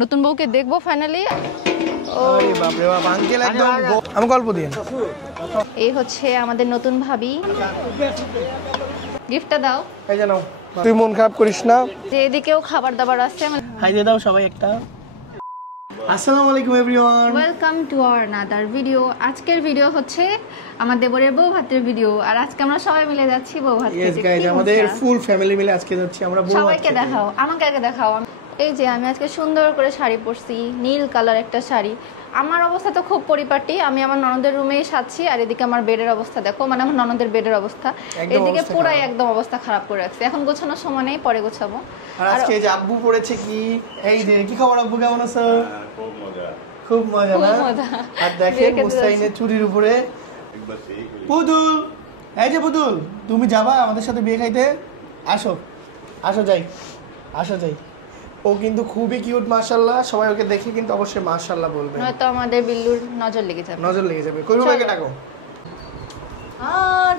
নতুন বউকে দেখবো ফাইনালি। আরে বাপ রে বাপ, আঙ্কেল একদম আমি গল্প দিন। এই হচ্ছে আমাদের নতুন ভাবি, গিফটটা দাও। এই জানো, তুই মন খারাপ করিস না, যে এদিকেও খাবার দাবার আছে। হাই দিয়ে দাও সবাই একটা। আসসালামু আলাইকুম everyone, welcome to our another video. আজকের ভিডিও হচ্ছে আমার দেবরের বউ ভাতের ভিডিও, আর আজকে আমরা সবাই মিলে যাচ্ছি বউ ভাত খেতে। গাইস আমাদের ফুল ফ্যামিলি মিলে আজকে যাচ্ছি আমরা বউ ভাত। সবাইকে দেখাও, আমাকে আগে দেখাও। এই যে আমি আজকে সুন্দর করে শাড়ি পরছি, নীল কালার একটা শাড়ি। আমার অবস্থা তো খুব পরিপাটি, আমি আমার ননদের রুমেই সাজছি, আর এদিকে আমার বেডের অবস্থা দেখো, মানে আমার ননদের বেডের অবস্থা এদিকে পুরাই একদম অবস্থা খারাপ করে রাখছে। এখন গোছানোর সময় নেই, পরে গোছাবো। আর আজকে এই যে আব্বু পড়েছে কি, এই যে কি খবর আব্বু, কেমন আছো? খুব মজা না? আর দেখেন মুস্তাইনের চুরির উপরে পুতুল। এই যে পুতুল, তুমি যাবা আমাদের সাথে বিয়ে খাইতে? আসো আসো যাই, আসো যাই। ও কিন্তু খুবই কিউট মাশাআল্লাহ, সবাই ওকে দেখে কিন্তু অবশ্যই মাশাআল্লাহ বলবে, নয়তো আমাদের বিল্লুর নজর লেগে যাবে। নজর লেগে যাবে। কই রুমাকে ডাকো।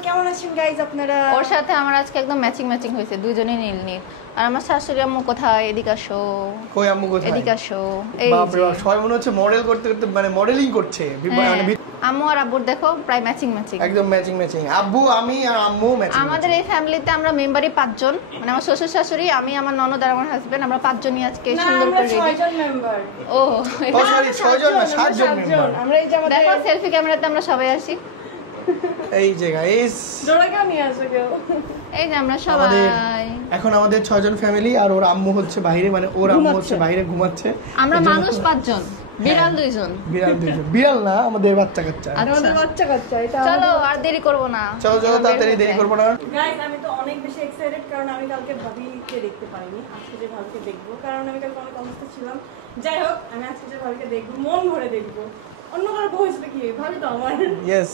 কেমন আছেন গাইজ আপনারা? ওর সাথে আমার আজকে একদম ম্যাচিং ম্যাচিং হয়েছে, দুইজনেই নীল নীল। আর আমার শাশুড়ি আম্মু কোথায়? এদিকে আসো। কই আম্মু কোথায়? এদিকে আসো। এই বাপ রে যে বাপ, সবাই মনে হচ্ছে মডেল করতে করতে মানে মডেলিং করছে। আম্মু আর আব্বুর দেখো প্রায় ম্যাচিং ম্যাচিং, একদম ম্যাচিং ম্যাচিং। আব্বু আমি আর আম্মু ম্যাচিং। আমাদের এই ফ্যামিলিতে আমরা মেম্বারই 5 জন, মানে আমার শ্বশুর শাশুড়ি, আমি, আমার ননদ আর আমার হাজবেন্ড, আমরা 5 জনই আজকে সুন্দর করে রেডি। 6 জন মেম্বার। ও সরি 6 জন না 7 জন মেম্বার। আমরা এই যে আমাদের দেখো সেলফি ক্যামেরাতে আমরা সবাই আসি। এই যে গাইস জোড়াকে নিয়ে আসো কেউ। এই যে আমরা সবাই এখন আমাদের 6 জন ফ্যামিলি, আর ওর আম্মু হচ্ছে বাইরে, মানে ওর আম্মু হচ্ছে বাইরে ঘুমাচ্ছে। আমরা মানুষ 5 জন, বিড়াল 2 জন। বিড়াল 2 জন, বিড়াল না আমাদের বাচ্চা কাচ্চা। আমাদের বাচ্চা কাচ্চা এটা। চলো আর দেরি করব না, চলো চলো তাড়াতাড়ি, দেরি করব না। গাইস আমি তো অনেক বেশি এক্সাইটেড, কারণ আমি কালকে ভাবিকে দেখতে পাইনি। আজকে যে ভাবিকে দেখবো, কারণ আমি কালকে অনেক অসুস্থ ছিলাম। যাই হোক, আমি আজকে যে ভাবিকে দেখবো মন ভরে দেখবো। অন্য কারো বউ হয়েছে কি, ভাবি তো আমার। ইয়েস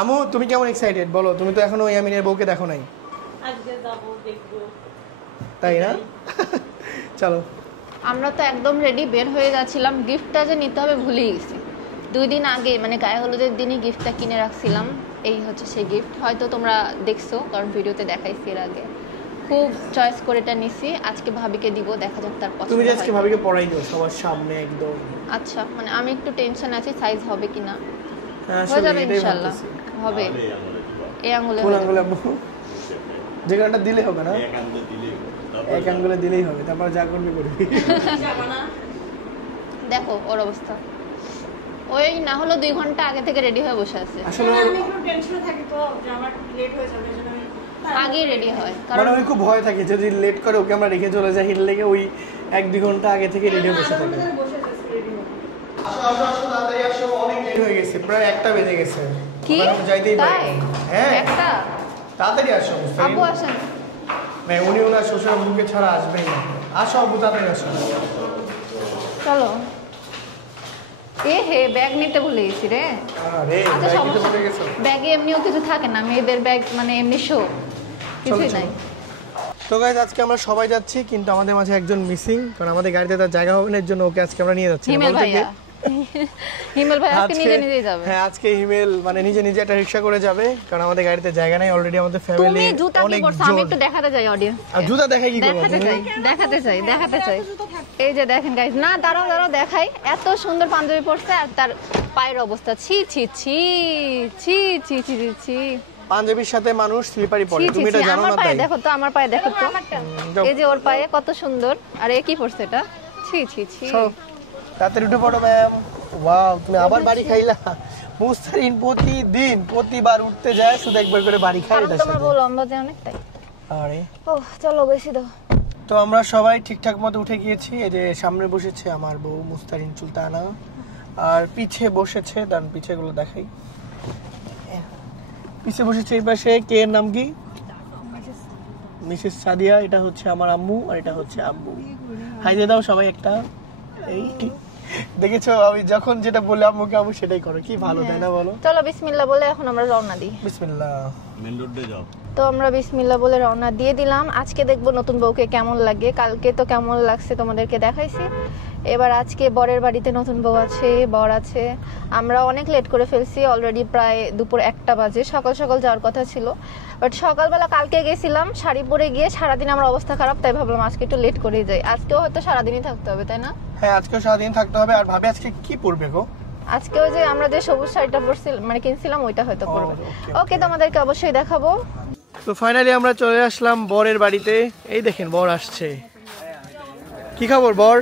আমু, তুমি কেমন এক্সাইটেড বলো? তুমি তো এখনো ইয়ামিনের বউকে দেখো নাই। আজকে যাবো দেখবো, তাই না? চলো। আমরা তো একদম রেডি বের হয়ে যাচ্ছিলাম। গিফটটা যে নিতে হবে ভুলে গেছি 2 দিন আগে, মানে গায়ে হলুদের দিনই গিফটটা কিনে রাখছিলাম। এই হচ্ছে সেই গিফট, হয়তো তোমরা দেখছো কারণ ভিডিওতে দেখাইছি এর আগে। খুব চয়েস করে এটা নিছি, আজকে ভাবিকে দিব, দেখা যাক তার পছন্দ। তুমি আজকে ভাবিকে পড়াই দিও সবার সামনে একদম। আচ্ছা, মানে আমি একটু টেনশন আছি সাইজ হবে কিনা। হ্যাঁ হয়ে যাবে ইনশাআল্লাহ, হবে। এই আঙ্গুলে কোন আঙ্গুলে আব্বু? যেখানটা দিলে হবে না, এক আঙ্গুলে দিলেই হবে, তারপর যা করবি করবি। দেখো ওর অবস্থা, ওই না হলো 2 ঘন্টা আগে থেকে রেডি হয়ে বসে আছে। আসলে আমি একটু টেনশনে থাকি তো যে আমার লেট হয়ে যাবে, এজন্য আমি আগেই রেডি হয়, মানে কারণ আমি খুব ভয় থাকে যদি লেট করে ওকে আমরা রেখে চলে যাই, হিল লেগে ওই 1-2 ঘন্টা আগে থেকে রেডি হয়ে বসে থাকে। বসে আছি রেডি হয়ে। আসো তাড়াতাড়ি আসো, অনেক লেট হয়ে গেছে, প্রায় 1টা বেজে গেছে। কি যাইতেই তাই? পারি। হ্যাঁ একটা তাড়াতাড়ি আসো। আব্বু আসেন। মানে উনি ওনার শ্বশুর আব্বুকে ছাড়া আসবেই না। আসো আব্বু তাড়াতাড়ি আসো। চলো। এ হে, ব্যাগ নিতে ভুলে গেছি রে। আরে আচ্ছা ব্যাগ নিতে সমস্যা, ভুলে গেছো? ব্যাগে এমনিও কিছু থাকে না, মেয়েদের ব্যাগ মানে এমনি শো কিছুই চলো, নাই। তো গাইস আজকে আমরা সবাই যাচ্ছি, কিন্তু আমাদের মাঝে একজন মিসিং, কারণ আমাদের গাড়িতে তার জায়গা হবে না, এর জন্য ওকে আজকে আমরা নিয়ে যাচ্ছি। হিমেল ভাইয়া, হিমেল ভাই আজকে নিজে নিজেই যাবে। হ্যাঁ আজকে হিমেল মানে নিজে নিজে একটা রিকশা করে যাবে, কারণ আমাদের গাড়িতে জায়গা নাই। অলরেডি আমাদের তুমি ফ্যামিলি জুতা কি অনেক পরছো? আমি একটু দেখাতে চাই অডিয়েন্স। আর জুতা দেখাই কি করব? দেখাতে চাই। এই যে দেখেন গাইস, না দাঁড়াও দেখাই। এত সুন্দর পাঞ্জাবি পরছে, আর তার পায়ের অবস্থা ছি ছি ছি ছি ছি ছি ছি ছি। পাঞ্জাবির সাথে মানুষ স্লিপারই পরে, তুমি এটা জানো আমার না? পায়ে তাই দেখো তো, আমার পায়ে দেখো তো, এই যে ওর পায়ে কত সুন্দর। আর এ কি পরছে এটা? ছি ছি ছি। তাড়াতাড়ি উঠে পড়ো ম্যাম। ওয়াও, তুমি আবার বাড়ি খাইলা? মুস্তারিন প্রতিবার উঠতে যায়, শুধু একবার করে বাড়ি খায়। এটা তোমার বউ লম্বা যে অনেক, তাই। আরে ও চলো বেশি দাও। তো আমরা সবাই ঠিকঠাক মতো উঠে গিয়েছি। এই যে সামনে বসেছে আমার বউ মুস্তারিন সুলতানা, আর পিছে বসেছে, দাঁড়ান পিছেগুলো দেখাই। পিছে বসেছে এই পাশে, কে এর নাম কি? মিসেস সাদিয়া। এটা হচ্ছে আমার আম্মু, আর এটা হচ্ছে আব্বু। হাই দিয়ে দাও সবাই একটা। এই দেখেছো, আমি যখন যেটা বলে আম্মুকে আম্মু সেটাই করো, কি ভালো তাই না বলো? চলো বিসমিল্লাহ বলে এখন আমরা রওনা দিই। বিসমিল্লাহ। মেন রোডে যাও। তো আমরা বিসমিল্লাহ বলে রওনা দিয়ে দিলাম। আজকে দেখবো নতুন বউকে কেমন লাগে, কালকে তো কেমন লাগছে তোমাদেরকে দেখাইছি। এবার আজকে বরের বাড়িতে নতুন বউ আছে, বর আছে। আমরা অনেক লেট করে ফেলছি, অলরেডি প্রায় দুপুর 1টা বাজে। সকাল সকাল যাওয়ার কথা ছিল, বাট সকালবেলা কালকে গেছিলাম, শাড়ি পরে গিয়ে সারাদিন আমার অবস্থা খারাপ, তাই ভাবলাম আজকে একটু লেট করেই যাই। আজকেও হয়তো সারাদিনই থাকতে হবে, তাই না? হ্যাঁ, আজকেও সারাদিন থাকতে হবে। আর ভাবি আজকে কি পরবে গো? আজকে ওই যে আমরা যে সবুজ শাড়িটা পরছিলাম, মানে কিনছিলাম, ওইটা হয়তো পরবে। ওকে, তোমাদেরকে অবশ্যই দেখাবো। তো ফাইনালি আমরা চলে আসলাম বরের বাড়িতে। এই দেখেন বর আসছে। কি খবর বর?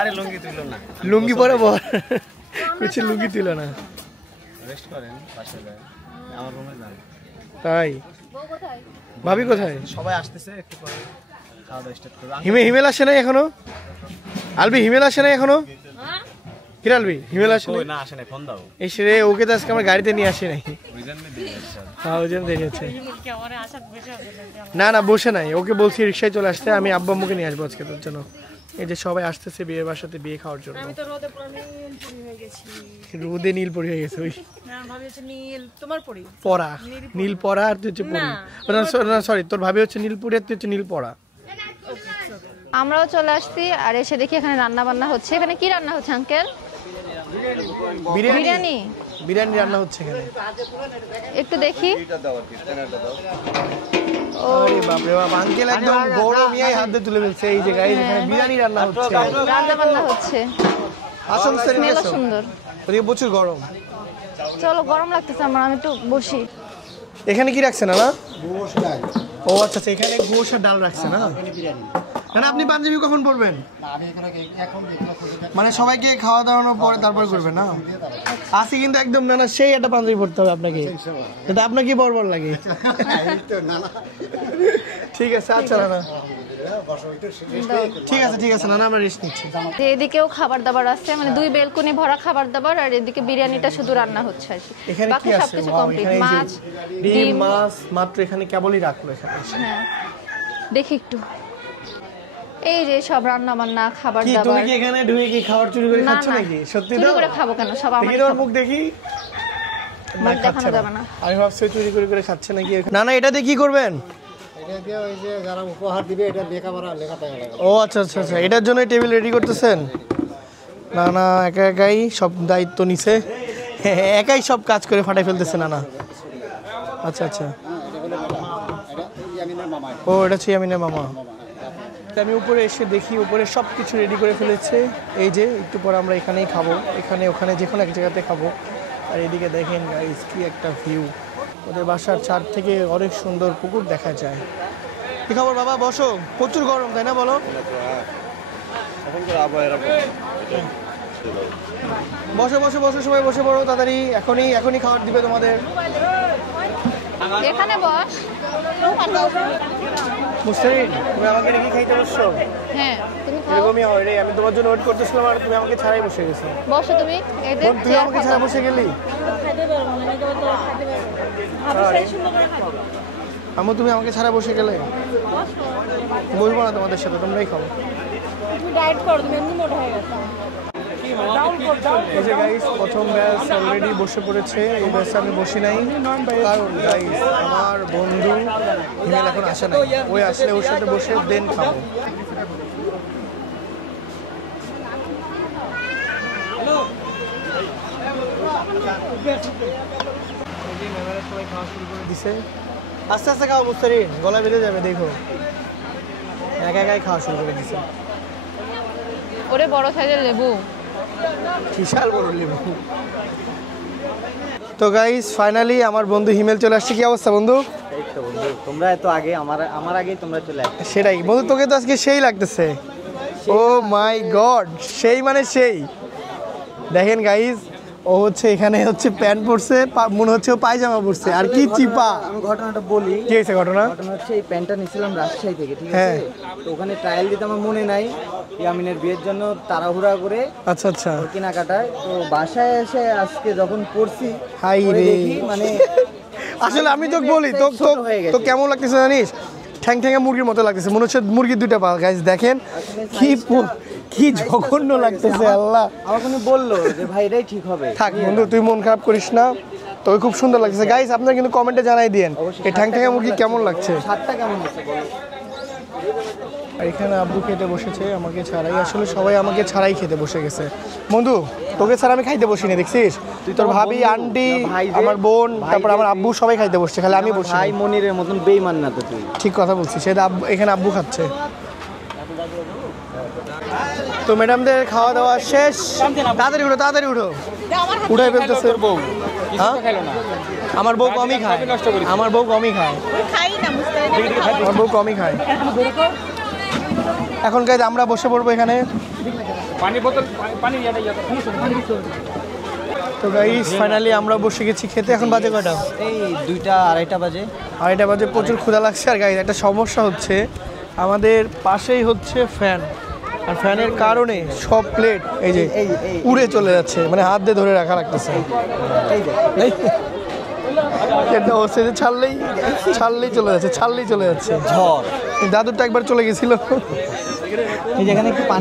আরে লুঙ্গি তুইলো না, লুঙ্গি পরে বর কিছু লুঙ্গি তুলো না। রেস্ট করেন, পাশে যান, আমার রুমে যান। তাই ভাবি কোথায়? সবাই আসতেছে, একটু পরে খাওয়া দাওয়া স্টার্ট করব। হিমেল আসে নাই এখনো? আলবি হিমেল আসে নাই এখনো? কি আলবি হিমেল আসে কই নাই? না, আসে না, ফোন দাও। এই রে, ওকে তো আজকে আমার গাড়িতে নিয়ে আসে নাই। ওই জন্য দেরি হচ্ছে। হ্যাঁ, ওই জন্য দেরি হচ্ছে। না না, বসে নাই, ওকে বলছি রিক্সায় চলে আসতে, আমি আব্বা আম্মুকে নিয়ে আসবো আজকে তোর জন্য। এই যে সবাই আসতেছে বিয়ের বাসাতে বিয়ে খাওয়ার জন্য। আমি তো রোদে পুরো নীল পরি হয়ে গেছি। রোদে নীল পরি হয়ে গেছে। ওই না ভাবি হচ্ছে নীল, তোমার পরি পরা, নীল পরা, আর তুই হচ্ছে পরি। সরি, তোর ভাবি হচ্ছে নীল পরি আর তুই হচ্ছে নীল পরা। আমরাও চলে আসছি, আর এসে দেখি এখানে রান্না বান্না হচ্ছে। এখানে কি রান্না হচ্ছে আঙ্কেল? বিরিয়ানি। বিরিয়ানি রান্না হচ্ছে এখানে। একটু দেখি। আরে বাপ রে বাপ, আঙ্কেল একদম গরমিয়াই হাত দিয়ে তুলে ফেলছে। এই যে গাইস, এখানে বিরিয়ানি রান্না হচ্ছে। রান্না বান্না হচ্ছে, আসল স্মেলও সুন্দর। ওদিকে প্রচুর গরম। চলো, গরম লাগতেছে আমার, আমি একটু বসি। এখানে কি রাখছে না? ও আচ্ছা আচ্ছা, এখানে গোশ আর ডাল রাখছে না? না আপনি পাঞ্জাবি কখন পরবেন? মানে সবাইকে খাওয়া দাওয়ানোর পরে তারপর করবেন না? আসি কিন্তু একদম না, সেই একটা পাঞ্জাবি পরতে হবে আপনাকে। এটা আপনাকে বর্বর লাগে। ঠিক আছে, আচ্ছা না ঠিক আছে ঠিক আছে, না আমরা রেস্ট নিচ্ছি। যে এদিকেও খাবার দাবার আছে, মানে 2 বেলকনি ভরা খাবার দাবার, আর এদিকে বিরিয়ানিটা শুধু রান্না হচ্ছে আর কি। এখানে বাকি কি আছে? সবকিছু ওয়াও, কমপ্লিট। এখানে মাছ, ডিম, মাছ মাত্র এখানে কেবলই রাখলো এখানে। হ্যাঁ দেখি একটু। এই যে সব রান্না বান্না খাবার কি তুমি দাবার। কি এখানে ঢুকে কি খাবার চুরি করে না, খাচ্ছ না। নাকি? সত্যি চুরি তো? করে খাবো কেন? সব আমার দেখি তোমার মুখ দেখি। মুখ না, দেখানো খাচ্ছে যাবে না। আমি ভাবছি চুরি করে খাচ্ছে নাকি। না না, এটা দিয়ে কি করবেন? এটা দিয়ে ওই যে যারা উপহার দিবে এটা লেখাপড়া লেখা টাকা লাগবে। ও আচ্ছা আচ্ছা আচ্ছা, এটার জন্য টেবিল রেডি করতেছেন? না না, একা একাই সব দায়িত্ব নিছে, একাই সব কাজ করে ফাটাই ফেলতেছে। না না, আচ্ছা আচ্ছা, ও এটা হচ্ছে ইয়ামিনের মামা। আমি উপরে এসে দেখি উপরে সব কিছু রেডি করে ফেলেছে। এই যে একটু পরে আমরা এখানেই খাবো, এখানে ওখানে যে কোনো এক জায়গাতে খাবো। আর এদিকে দেখেন গাইস, কি একটা ভিউ। ওদের বাসার ছাদ থেকে অনেক সুন্দর পুকুর দেখা যায়। কি খবর বাবা? বসো, প্রচুর গরম তাই না বলো? বসো বসো বসো, সবাই বসে পড়ো তাড়াতাড়ি, এখনই খাবার দিবে তোমাদের। এখানে বস। মুস্তারিন, তুমি আমাকে রেখে খাইতে বসছো? হ্যাঁ, তুমি খাও। এরকমই হয় রে, আমি তোমার জন্য ওয়েট করতেছিলাম আর তুমি আমাকে ছাড়াই বসে গেছো। বসো তুমি। এই যে বোন, তুই আমাকে ছাড়া বসে গেলি। খাইতে পারবো না, নাকি তো খাইতে পারবো। ভাবি সেই সুন্দর করে খাবো। আমু তুমি আমাকে ছাড়া বসে গেলে। বসবো না তোমাদের সাথে, তোমরাই খাও। তুমি ডায়েট করো, তুমি এমনি মোটা হয়ে গেছো। এই যে গাইস, প্রথম ব্যাচ অলরেডি বসে পড়েছে। এই ব্যাচে আমি বসি নাই, কারণ গাইস আমার বন্ধু হিমেল এখন আসে নাই। ওই আসলে ওর সাথে বসে দেন খাবো। সবাই খাওয়া শুরু করে দিছে। আস্তে আস্তে খাও মুস্তারিন, গলা বেঁধে যাবে দেখো। একা একাই খাওয়া শুরু করে দিছে। ওরে বড় সাইজের লেবু। বিশাল বড় লেবু। তো গাইস ফাইনালি আমার বন্ধু হিমেল চলে আসছে। কি অবস্থা বন্ধু? এই তো বন্ধু, তোমরা এত আগে, আমার আগেই তোমরা চলে আসছো। সেটাই বন্ধু, তোকে তো আজকে সেই লাগতেছে। ও মাই গড, সেই মানে সেই। দেখেন গাইস, ও হচ্ছে এখানে হচ্ছে প্যান্ট পরছে, মনে হচ্ছে ও পায়জামা পরছে। আর কি চিপা। আমি ঘটনাটা বলি। কি হয়েছে ঘটনা? ঘটনা হচ্ছে এই প্যান্টটা নিয়েছিলাম রাজশাহী থেকে, ঠিক হ্যাঁ। আছে? তো ওখানে ট্রায়াল দিতে আমার মনে নাই, ইয়ামিনের বিয়ের জন্য তাড়াহুড়া করে আচ্ছা আচ্ছা, ওর কেনাকাটায়। তো বাসায় এসে আজকে যখন পড়ছি, হাই পরে রে। দেখি মানে আসলে আমি তোকে বলি, তো ছোট হয়ে গেছে। তো কেমন লাগতেছে জানিস? ঠ্যাং ঠ্যাঙ্গা মুরগির মতো লাগতেছে, মনে হচ্ছে মুরগির দুইটা পা। গাইস দেখেন কি জঘন্য লাগতেছে। আল্লাহ আমার কোনো বললো যে ভাই এটাই ঠিক হবে। থাক বন্ধু, তুই মন খারাপ করিস না, তবে খুব সুন্দর লাগতেছে। গাইস আপনারা কিন্তু কমেন্টে জানাই দিয়েন এই ঠ্যাং ঠ্যাঙ্গা মুরগি কেমন লাগছে। স্বাদটা কেমন হচ্ছে বলো? আর এখানে আব্বু খেতে বসেছে আমাকে ছাড়াই, আসলে সবাই আমাকে ছাড়াই খেতে বসে গেছে। বন্ধু তোকে ছাড়া আমি খাইতে বসিনি, দেখছিস? তুই তোর ভাবি, আন্টি, আমার বোন, তারপর আমার আব্বু সবাই খাইতে বসছে, খালি আমি বসি। ভাই মনিরের মতন বেইমান না তো তুই। ঠিক কথা বলছিস, সেটা আব্বু, এখানে আব্বু খাচ্ছে। তো ম্যাডামদের খাওয়া দাওয়া শেষ, তাড়াতাড়ি উঠো তাড়াতাড়ি উঠো, উঠাই ফেলতেছে। হ্যাঁ? আমার বউ কমই খায়, আমার বউ কমই খায়, আমার বউ কমই খায়। এখন গাইজ আমরা বসে পড়বো এখানে। তো গাইজ ফাইনালি আমরা বসে গেছি খেতে। এখন বাজে কয়টা? এই 2টা 2:30 বাজে। 2:30 বাজে। প্রচুর ক্ষুধা লাগছে। আর গাইজ একটা সমস্যা হচ্ছে, আমাদের পাশেই হচ্ছে ফ্যান, আর ফ্যানের কারণে সব প্লেট এই যে উড়ে চলে যাচ্ছে, মানে হাত দিয়ে ধরে রাখা লাগতেছে। এটা হচ্ছে যে ছাড়লেই চলে যাচ্ছে, ছাড়লেই চলে যাচ্ছে। ঝড়। দাদুরটা একবার চলে গেছিল, এই যেখানে একটু পানি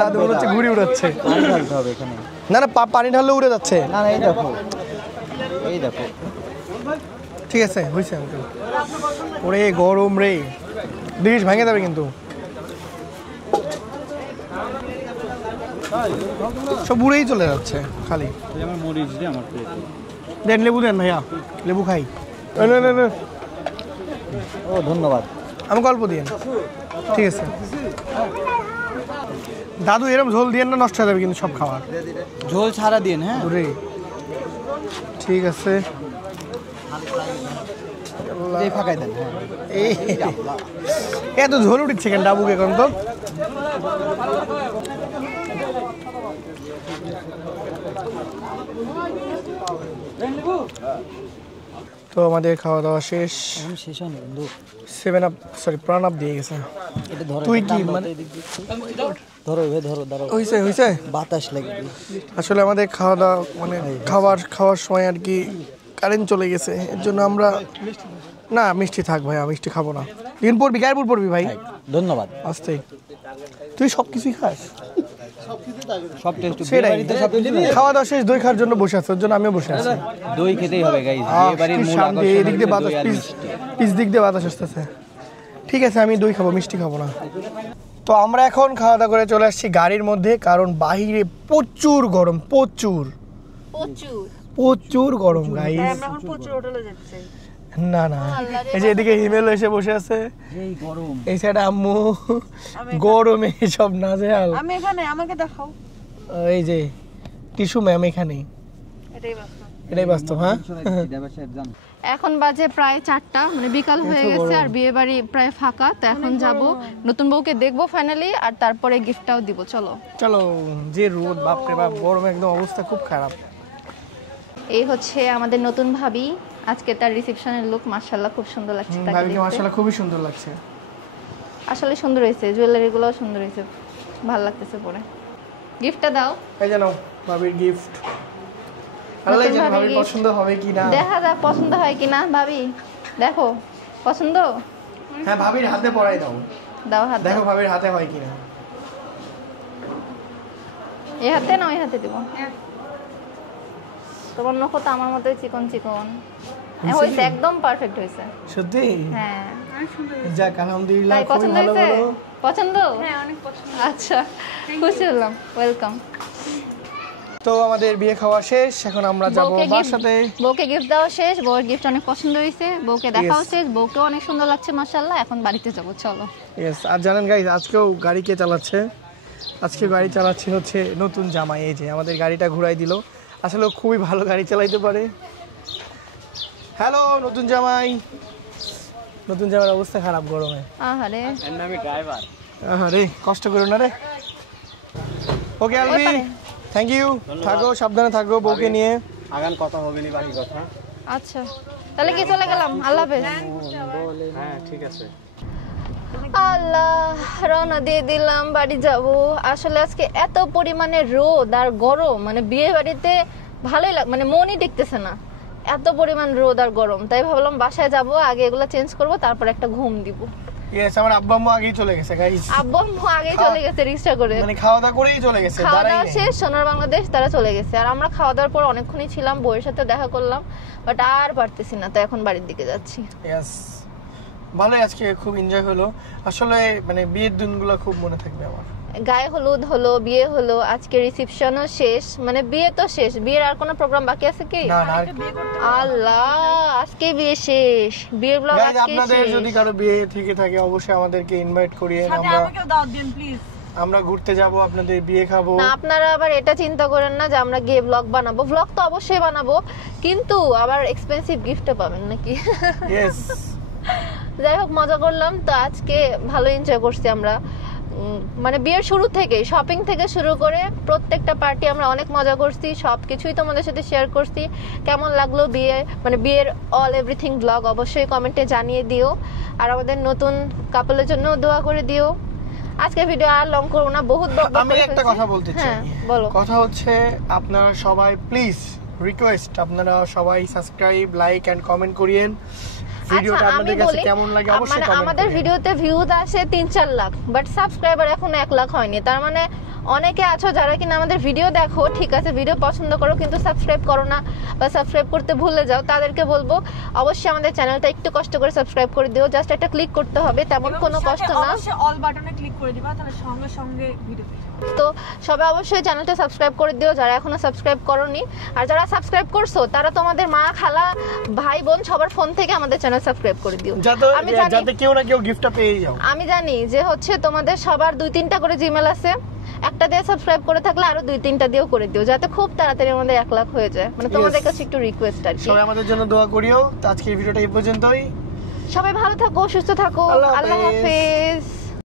দাদু মনে হচ্ছে ঘুড়ি উড়াচ্ছে। পানি ঢালতে হবে এখানে। না না, পানি ঢাললে উড়ে যাচ্ছে। না না, এই দেখো ঠিক আছে, হয়েছে আঙ্কেল। ওরে গরম রে, ডিশ ভেঙে যাবে কিন্তু। সব উড়েই চলে যাচ্ছে খালি। দেন লেবু দেন ভাইয়া, লেবু খাই। ও ধন্যবাদ। আমাকে অল্প দিন, ঠিক আছে। দাদু এরকম ঝোল দিয়ে না, নষ্ট হয়ে যাবে কিন্তু সব খাবার। ঝোল ছাড়া দিন। হ্যাঁ ওরে ঠিক আছে, এই ফাঁকাই দেন। এই এত ঝোল উঠছে কেন ডাবুকে এখন? তো আমাদের খাওয়া দাওয়া শেষ। শেষ হয়নি বন্ধু। 7 আপ, সরি প্রাণ আপ দিয়ে গেছে। এটা ধরো, তুই কি মানে ধরো ধরো হইছে বাতাস লাগে। আসলে আমাদের খাওয়া দাওয়া মানে খাওয়ার সময় আর কি কারেন্ট চলে গেছে, এর জন্য আমরা না মিষ্টি থাক ভাই, মিষ্টি খাবো না। দিন পড়বি, গায়ের পড়বি ভাই। ধন্যবাদ। আস্তে, তুই সব কিছুই খাস, সব টেস্ট। সেটাই খাওয়া দাওয়া শেষ, দই খাওয়ার জন্য বসে আছে, ওর জন্য আমিও বসে আছি। দই খেতেই হবে গাইস, বিয়ে বাড়ির মূল আকর্ষণ। এদিক দিয়ে বাতাস, পিস দিক দিয়ে বাতাস আসতেছে। ঠিক আছে, আমি দই খাবো, মিষ্টি খাবো না। তো আমরা এখন খাওয়া দাওয়া করে চলে আসছি গাড়ির মধ্যে, কারণ বাইরে প্রচুর গরম, প্রচুর গরম গাইস। আমরা এখন প্রচুর হোটেলে যাচ্ছি। না না, এই যে এদিকে হিমেল এসে বসে আছে, এই গরম, এই সাইডে আম্মু, গরমে সব নাজেহাল। আমি এখানে, আমাকে দেখাও। এই যে টিস্যু ম্যাম এখানে, এটাই বাস্তব। হ্যাঁ, এখন বাজে প্রায় 4টা, মানে বিকাল হয়ে গেছে, আর বিয়ে বাড়ি প্রায় ফাঁকা। তো এখন যাব, নতুন বউকে দেখবো ফাইনালি, আর তারপরে গিফটটাও দিব। চলো চলো। যে রোদ, বাপরে বাপ, গরম একদম অবস্থা খুব খারাপ। এই হচ্ছে আমাদের নতুন ভাবি, আজকে তার রিসেপশনের লুক মাশাআল্লাহ খুব সুন্দর লাগছে। তাকে ভাবিকে দেখতে মাশাআল্লাহ খুবই সুন্দর লাগছে, আসলে সুন্দর হয়েছে, জুয়েলারি গুলোও সুন্দর হয়েছে, ভালো লাগতেছে পরে। গিফটটা দাও। এই জানো ভাবির গিফট, ভালো লাগছে। ভাবির পছন্দ হবে কিনা দেখা যাক, পছন্দ হয় কিনা। ভাবি দেখো পছন্দ। হ্যাঁ, ভাবির হাতে পরাই দাও, দাও হাত, দেখো ভাবির হাতে হয় কিনা। এই হাতে না ওই হাতে দিব? তোমার নখ তো আমার মতোই চিকন চিকন হয়েছে, একদম পারফেক্ট হয়েছে। সত্যি? হ্যাঁ, যাক আলহামদুলিল্লাহ, তাই খুবই পছন্দ ভালো হয়েছে? বলো। পছন্দ? হ্যাঁ, অনেক পছন্দ। আচ্ছা, খুশি হলাম, ওয়েলকাম। তো আমাদের বিয়ে খাওয়া শেষ, এখন আমরা যাব বাসাতে। বউকে গিফট দেওয়া শেষ, বউর গিফট অনেক পছন্দ হয়েছে, বউকে দেখাও শেষ, বউকেও অনেক সুন্দর লাগছে মাশাআল্লাহ। এখন বাড়িতে যাব, চলো। ইয়েস, আর জানেন গাইস, আজকেও গাড়ি কে চালাচ্ছে? আজকে গাড়ি চালাচ্ছে হচ্ছে নতুন জামাই। এই যে আমাদের গাড়িটা ঘুরাই দিল, আসলে ও খুবই ভালো গাড়ি চালাইতে পারে। হ্যালো নতুন জামাই। নতুন জামাইয়ের অবস্থা খারাপ গরমে। আহারে, আমি ড্রাইভার। আরে কষ্ট করো না রে। ওকে আলবি, থ্যাংক ইউ। থাকো, সাবধানে থাকো বউকে নিয়ে। আগান কথা হবে নি, বাকি কথা। আচ্ছা তাহলে কি, চলে গেলাম, আল্লাহ হাফেজ। হ্যাঁ ঠিক আছে। আল্লাহ, রওনা দিয়ে দিলাম, বাড়ি যাব। আসলে আজকে এত পরিমাণে রোদ আর গরম, মানে বিয়ে বাড়িতে ভালোই মানে মনই দেখতেছে না, এত পরিমাণ রোদ আর গরম। তাই ভাবলাম বাসায় যাব, আগে এগুলো চেঞ্জ করব, তারপর একটা ঘুম দিব। ইয়েস, আমার আব্বু আম্মু আগেই চলে গেছে গাইস। আব্বু আম্মু আগেই চলে গেছে রিক্সা করে, মানে খাওয়া দাওয়া করেই চলে গেছে, খাওয়া দাঁড়াই দাওয়া নেই। শেষ, সোনার বাংলাদেশ তারা চলে গেছে। আর আমরা খাওয়া দাওয়ার পর অনেকক্ষণই ছিলাম, বউয়ের সাথে দেখা করলাম, বাট আর পারতেছি না, তাই এখন বাড়ির দিকে যাচ্ছি। ইয়েস, ভালোই আজকে খুব এনজয় হলো আসলে মানে বিয়ের দিনগুলো খুব মনে থাকবে আমার গায়ে হলুদ হলো, বিয়ে হলো, আজকে রিসেপশনও শেষ, মানে বিয়ে তো শেষ, বিয়ের আর কোনো প্রোগ্রাম বাকি আছে কি? না না আল্লাহ, আজকে বিয়ে শেষ, বিয়ের ব্লগ গাইস আজকে আপনাদের শেষ। যদি কারো বিয়ে থেকে থাকে অবশ্যই আমাদেরকে ইনভাইট করিয়েন, সাথে আমাকেও দাওয়াত দিন প্লিজ। আমরা ঘুরতে যাব, আপনাদের বিয়ে খাবো। না আপনারা আবার এটা চিন্তা করেন না যে আমরা গিয়ে ব্লগ বানাবো, ব্লগ তো অবশ্যই বানাবো, কিন্তু আবার এক্সপেন্সিভ গিফটও পাবেন নাকি? ইয়েস যাই হোক, মজা করলাম তো আজকে, ভালো এনজয় করছি আমরা। মানে বিয়ের শুরু থেকে, শপিং থেকে শুরু করে প্রত্যেকটা পার্টি আমরা অনেক মজা করছি, সবকিছুই তোমাদের সাথে শেয়ার করছি। কেমন লাগলো বিয়ে, মানে বিয়ের অল এভরিথিং ব্লগ অবশ্যই কমেন্টে জানিয়ে দিও, আর আমাদের নতুন কাপলের জন্য দোয়া করে দিও। আজকে ভিডিও আর লং করব না, বহুত বকবক আমি করে একটা ফেলছি। কথা বলতে চাই। হ্যাঁ বলো। কথা হচ্ছে আপনারা সবাই প্লিজ রিকোয়েস্ট, আপনারা সবাই সাবস্ক্রাইব, লাইক এন্ড কমেন্ট করিয়েন। ভিডিওটা আচ্ছা, আপনাদের আমি কাছে বলি, কেমন লাগে অবশ্যই মানে কমেন্ট আমাদের করিয়েন। ভিডিওতে ভিউজ আসে 3-4 লাখ, বাট সাবস্ক্রাইবার এখনো 1 লাখ হয়নি। তার মানে অনেকে আছো যারা কিনা আমাদের ভিডিও দেখো, ঠিক আছে, ভিডিও পছন্দ করো, কিন্তু সাবস্ক্রাইব করো না বা সাবস্ক্রাইব করতে ভুলে যাও। তাদেরকে বলবো অবশ্যই আমাদের চ্যানেলটা একটু কষ্ট করে সাবস্ক্রাইব করে দিও, জাস্ট একটা ক্লিক করতে হবে, তেমন এবং কোনো সাথে কষ্ট না। অবশ্যই অল বাটনে ক্লিক করে দিবা, তাহলে সঙ্গে সঙ্গে ভিডিও পেয়ে যাবে। তো সবাই অবশ্যই চ্যানেলটা সাবস্ক্রাইব করে দিও যারা এখনো সাবস্ক্রাইব করোনি, আর যারা সাবস্ক্রাইব করছো তারা তোমাদের মা, খালা, ভাই, বোন সবার ফোন থেকে আমাদের চ্যানেল সাবস্ক্রাইব করে দিও। আমি জানি, যাতে কেউ না কেউ গিফটটা পেয়ে যাও। আমি জানি যে হচ্ছে তোমাদের সবার 2-3টা করে জিমেল আছে, একটা দিয়ে সাবস্ক্রাইব করে থাকলে আরো 2-3টা দিয়েও করে দিও, যাতে খুব তাড়াতাড়ি আমাদের 1 লাখ হয়ে যায়। মানে তোমাদের কাছে একটু রিকোয়েস্ট আর কি। সবাই আমাদের জন্য দোয়া করিও। তো আজকের ভিডিওটা এই পর্যন্তই। সবাই ভালো থাকো, সুস্থ থাকো, আল্লাহ আল্লাহ হাফেজ। হাফেজ।